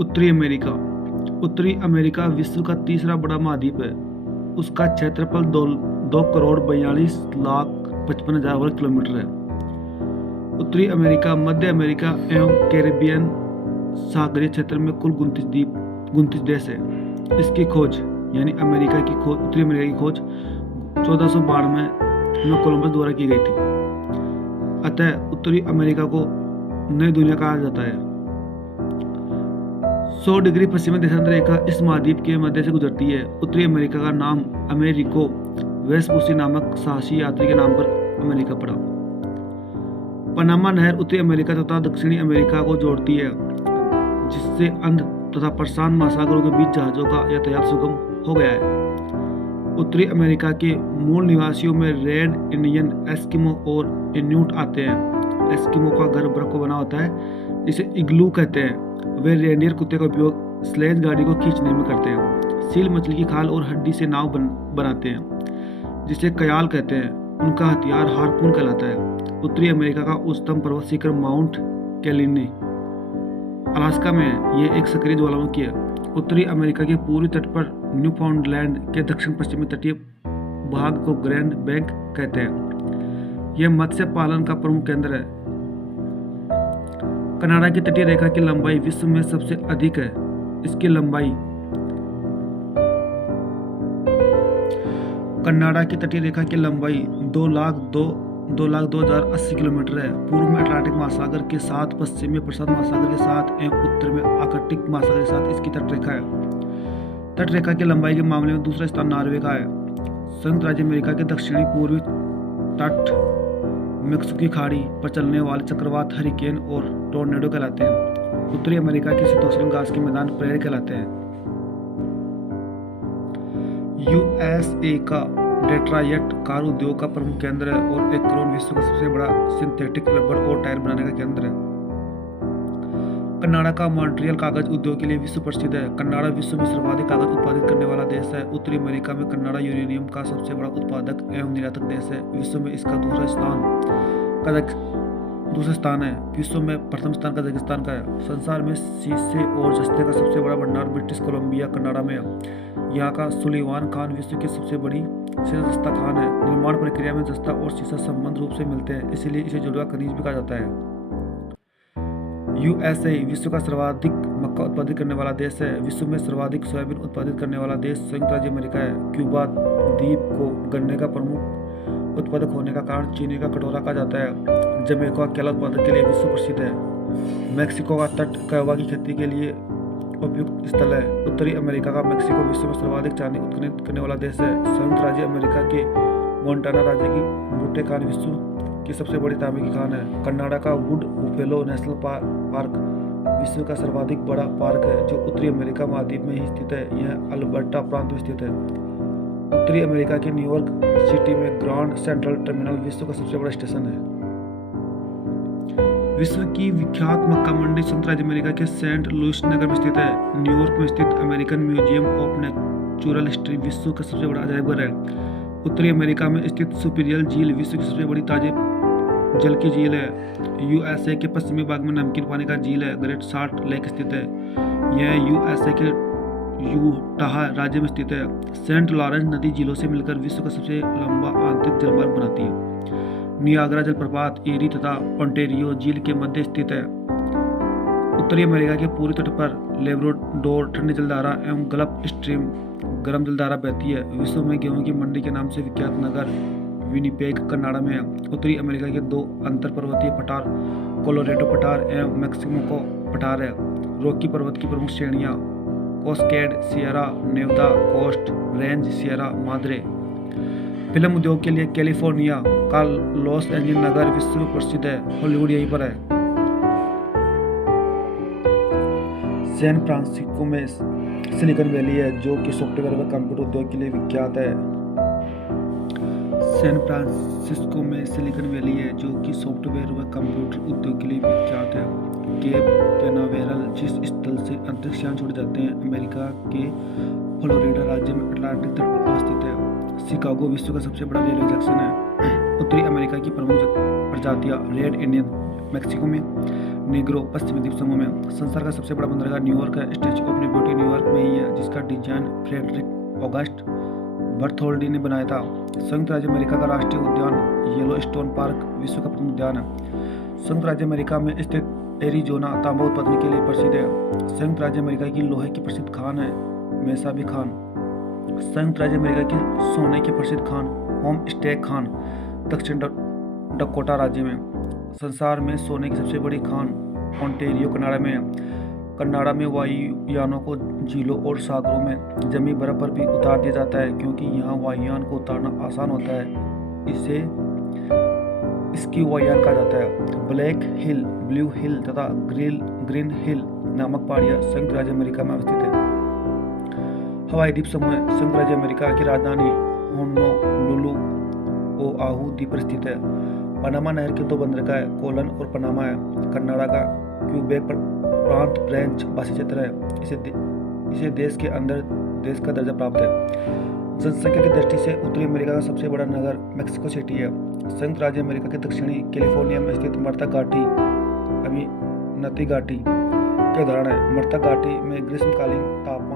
उत्तरी अमेरिका। उत्तरी अमेरिका विश्व का तीसरा बड़ा महाद्वीप है। उसका क्षेत्रफल 2 करोड़ 42 लाख 55 हजार वर्ग किलोमीटर है। उत्तरी अमेरिका मध्य अमेरिका एवं कैरिबियन सागरीय क्षेत्र में कुल 29 देश है। इसकी खोज यानी उत्तरी अमेरिका की खोज 1492 में कोलंबस द्वारा की गई थी। अतः उत्तरी अमेरिका को नई दुनिया कहा जाता है। 100 डिग्री पश्चिमी देशांतर रेखा इस महाद्वीप के मध्य से गुजरती है। उत्तरी अमेरिका का नाम अमेरिको वेस्पुसी नामक साहसी यात्री के नाम पर अमेरिका पड़ा। पनामा नहर उत्तरी अमेरिका तथा दक्षिणी अमेरिका को जोड़ती है, जिससे अंध तथा प्रशांत महासागरों के बीच जहाजों का यातायात सुगम हो गया है। उत्तरी अमेरिका के मूल निवासियों में रेड इंडियन, एस्किमो और इन्यूट आते हैं। एस्किमो का घर बर्फ को बना होता है, इसे इग्लू कहते हैं। वे रेंडियर कुत्ते का उपयोग स्लेज गाड़ी को खींचने में करते हैं। सील मछली की खाल और हड्डी से नाव बनाते हैं, जिसे कयाल कहते हैं। उनका हथियार हार्पून कहलाता है। उत्तरी अमेरिका का उच्चतम पर्वत शिखर माउंट कैलिनी अलास्का में है। ये एक सक्रिय ज्वालामुखी है। उत्तरी अमेरिका के पूर्वी तट पर न्यूफाउंडलैंड के दक्षिण पश्चिमी तटीय भाग को ग्रैंड बैंक कहते हैं। यह मत्स्य पालन का प्रमुख केंद्र है। कनाडा की तटीय रेखा की लंबाई विश्व में सबसे अधिक है। इसकी लंबाई कनाडा की तटीय रेखा की लंबाई 2,02,080 किलोमीटर है। पूर्व में अटलांटिक महासागर के साथ, पश्चिम में प्रशांत महासागर के साथ एवं उत्तर में आर्कटिक महासागर के साथ इसकी तटरेखा है। तटरेखा की लंबाई के मामले में दूसरा स्थान नॉर्वे का है। संयुक्त राज्य अमेरिका के दक्षिणी पूर्वी तट मेक्सिको की खाड़ी पर चलने वाले चक्रवात हरिकेन और टोर्नेडो कहलाते हैं। उत्तरी अमेरिका के शीतोष्ण घास के मैदान प्रेरी कहलाते हैं। यूएसए का डेट्रॉयट कार उद्योग का प्रमुख केंद्र है और एक्रोन विश्व का सबसे बड़ा सिंथेटिक रबर और टायर बनाने का केंद्र है। कनाडा का मॉन्ट्रियल कागज उद्योग के लिए विश्व प्रसिद्ध है। कनाडा विश्व में सर्वाधिक कागज उत्पादित करने वाला देश है। उत्तरी अमेरिका में कनाडा यूरेनियम का सबसे बड़ा उत्पादक एवं निर्यातक देश है। विश्व में इसका दूसरा स्थान है। विश्व में प्रथम स्थान कजाकिस्तान का है। संसार में शीशे और जस्ते का सबसे बड़ा भंडार ब्रिटिश कोलंबिया कनाडा में है। यहाँ का सुलीवान खान विश्व की सबसे बड़ी शीशा जस्ता खान है। निर्माण प्रक्रिया में जस्ता और शीशा संबंध रूप से मिलते हैं, इसलिए इसे जुड़वा खनिज भी कहा जाता है। यूएसए विश्व का सर्वाधिक मक्का उत्पादित करने वाला देश है। विश्व में सर्वाधिक सोयाबीन उत्पादित करने वाला देश संयुक्त राज्य अमेरिका है। क्यूबा द्वीप को गन्ने का प्रमुख उत्पादक होने का कारण चीनी का कटोरा कहा जाता है। जमैका केला उत्पादन के लिए विश्व प्रसिद्ध है। मैक्सिको का तट कहवा की खेती के लिए उपयुक्त स्थल है। उत्तरी अमेरिका का मैक्सिको विश्व में सर्वाधिक चांदी उत्खनन करने वाला देश है। संयुक्त राज्य अमेरिका के मोंटाना राज्य की बूटे खान विश्व की सबसे बड़ी तांबे की खान है। कनाडा का वुड बुफेलो नेशनल पार्क विश्व का सर्वाधिक बड़ा पार्क है, जो उत्तरी अमेरिका महाद्वीप में ही स्थित है। यह अल्बर्टा प्रांत में स्थित है। उत्तरी अमेरिका के न्यूयॉर्क सिटी में ग्रांड सेंट्रल टर्मिनल विश्व का सबसे बड़ा स्टेशन है। विश्व की विख्यात मक्का मंडी संयुक्त राज्य अमेरिका के सेंट लुइस नगर में स्थित है। न्यूयॉर्क में स्थित American museum of natural history विश्व का सबसे बड़ा अजायबघर है। उत्तरी अमेरिका में स्थित सुपीरियल झील विश्व की सबसे बड़ी ताजे जल की झील है। यूएसए के पश्चिमी भाग में नमकीन पानी का झील है। ग्रेट साल्ट लेक स्थित है। यह यूएसए के यूटाह राज्य में स्थित है। सेंट लॉरेंस नदी झीलों से मिलकर विश्व का सबसे लंबा आंतरिक जलमार्ग बनाती है। नियाग्रा जलप्रपात ईरी तथा ओंटेरियो झील के मध्य स्थित है। उत्तरी अमेरिका के पूर्वी तट पर लेब्राडोर ठंडी जलधारा एवं गल्फ स्ट्रीम गर्म जलधारा बहती है। विश्व में गेहूं की मंडी के नाम से विख्यात नगर विनिपेग कनाडा में है। उत्तरी अमेरिका के 2 अंतर पर्वतीय पठार कोलोराडो पठार एवं मैक्सिको पठार है। रॉकी पर्वत की प्रमुख श्रेणियां Cascade, Sierra Nevada, Coast Range, Sierra Madre. Film उद्योग के लिए कैलिफोर्निया का लॉस एंजल्स नगर विश्व में प्रसिद्ध है। हॉलीवुड यहीं पर है। सैन फ्रांसिस्को में सिलिकॉन वैली है, जो कि सॉफ्टवेयर व कंप्यूटर उद्योग के लिए विख्यात है। सैन फ्रांसिस्को में सिलिकॉन वैली है, जो कि सॉफ्टवेयर व कंप्यूटर उद्योग के लिए विख्यात है। केप कैनावेरल जिस स्थल से अंतरिक्ष यान छोड़े जाते हैं, अमेरिका के फ्लोरिडा राज्य में अटलांटिक तट पर अवस्थित है। शिकागो विश्व का सबसे बड़ा रेलवे जंक्शन है। उत्तरी अमेरिका की प्रमुख प्रजातियां रेड इंडियन मेक्सिको में, निग्रो पश्चिमी द्वीप समूह में। संसार का सबसे बड़ा बंदरगाह न्यूयॉर्क है। स्टैच्यू ऑफ लिबर्टी न्यूयॉर्क में ही है, जिसका डिजाइन फ्रेडरिक ऑगस्ट बर्थोल्डी ने बनाया था। संयुक्त राज्य अमेरिका का राष्ट्रीय उद्यान येलोस्टोन पार्क विश्व का प्रमुख उद्यान है। संयुक्त राज्य अमेरिका में स्थित एरिजोना तांबा उत्पादन के लिए प्रसिद्ध है। संयुक्त राज्य अमेरिका की लोहे की प्रसिद्ध खान है मेसा भी खान। संयुक्त राज्य अमेरिका की सोने की प्रसिद्ध खान होम स्टेक खान दक्षिण डकोटा राज्य में। संसार में सोने की सबसे बड़ी खान ओंटेरियो कनाडा में है। कनाडा में वायुयानों को झीलों और सागरों में जमी बर्फ पर भी उतार दिया जाता है, क्योंकि यहाँ वायुयान को उतारना आसान होता है। इसे इसकी वायुयान कहा जाता है। ब्लैक हिल, ब्लू हिल तथा ग्रीन हिल नामक पहाड़ियाँ संयुक्त राज्य अमेरिका में अवस्थित है। हवाई द्वीप समूह संयुक्त राज्य अमेरिका की राजधानी होनोलुलु ओआहू द्वीप पर स्थित है। पनामा नहर के दो बंदरगाह है, कोलन और पनामा है। कनाडा का क्यूबेक प्रांत फ्रेंच भाषी क्षेत्र है। इसे देश के अंदर देश का दर्जा प्राप्त है। जनसंख्या की दृष्टि से उत्तरी अमेरिका का सबसे बड़ा नगर मेक्सिको सिटी है। संयुक्त राज्य अमेरिका के दक्षिणी कैलिफोर्निया में स्थित मर्ता घाटी अमीनती घाटी के उदाहरण है। मर्ता घाटी में ग्रीष्मकालीन तापमान